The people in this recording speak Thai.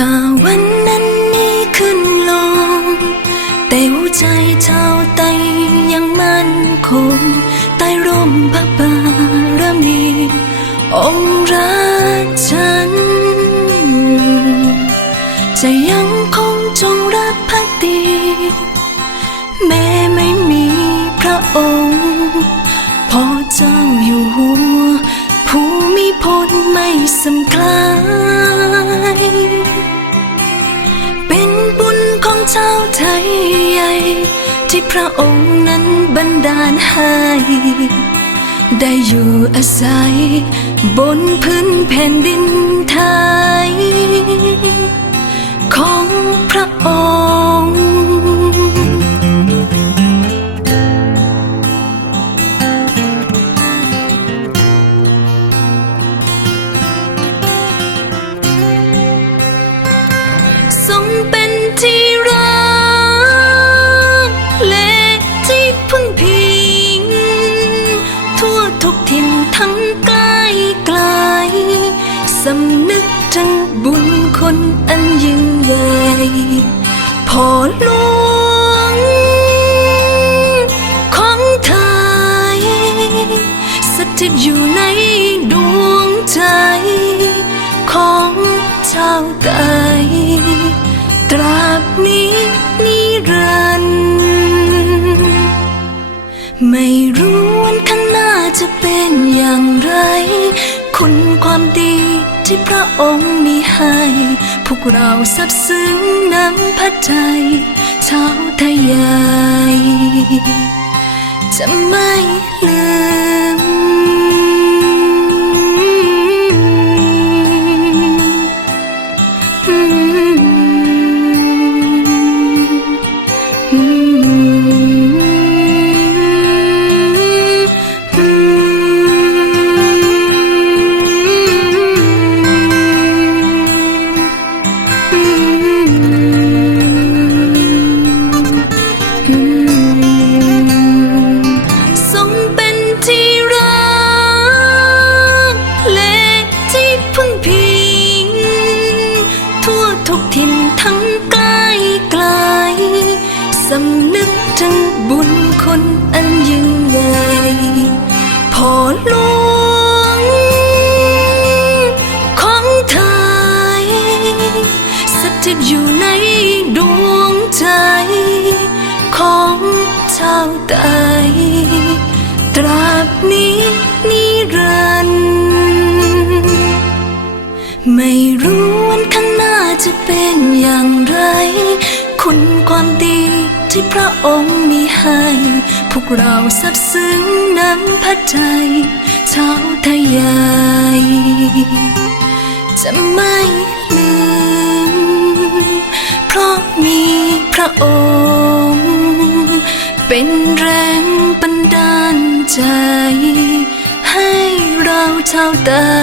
กาวันนั้นนี้ขึ้นลงแต่หัวใจชาวไต้ยังมั่นคงใต้ร่มพระบารมีองค์รักฉันจะยังคงจงรักภักดีแม้ไม่มีพระองค์พ่อเจ้าอยู่หัวภูมิพลไม่สำคล้ายเป็นบุญของชาวไทยใหญ่ที่พระองค์นั้นบันดาลให้ได้อยู่อาศัยบนพื้นแผ่นดินไทยของพระองค์ทรงเป็นที่รักและที่พึ่งพิงทั่วทุกถิ่นทั้งใกล้ไกลสำนึกถึงบุญคนอันยิ่งใหญ่พ่อหลวงของไทยสถิตอยู่ในดวงใจของชาวไต้ตราบนี้นิรันดร์ไม่รู้วันข้างหน้าจะเป็นอย่างไรคุณความดีที่พระองค์มีให้พวกเราซาบซึ้งน้ำพระทัยชาวไทยใหญ่จะไม่ลืมสำนึกถึงบุญคนอันยิ่งใหญ่พ่อหลวงของไทยสถิตอยู่ในดวงใจของชาวไต้ตราบนี้นิรันดร์ไม่รู้วันข้างหน้าจะเป็นอย่างไรคุณความดีที่พระองค์มีให้พวกเราซาบซึ้งน้ำพระทัยชาวไทยใหญ่จะไม่ลืมเพราะมีพระองค์เป็นแรงบันดาลใจให้เราชาวไต้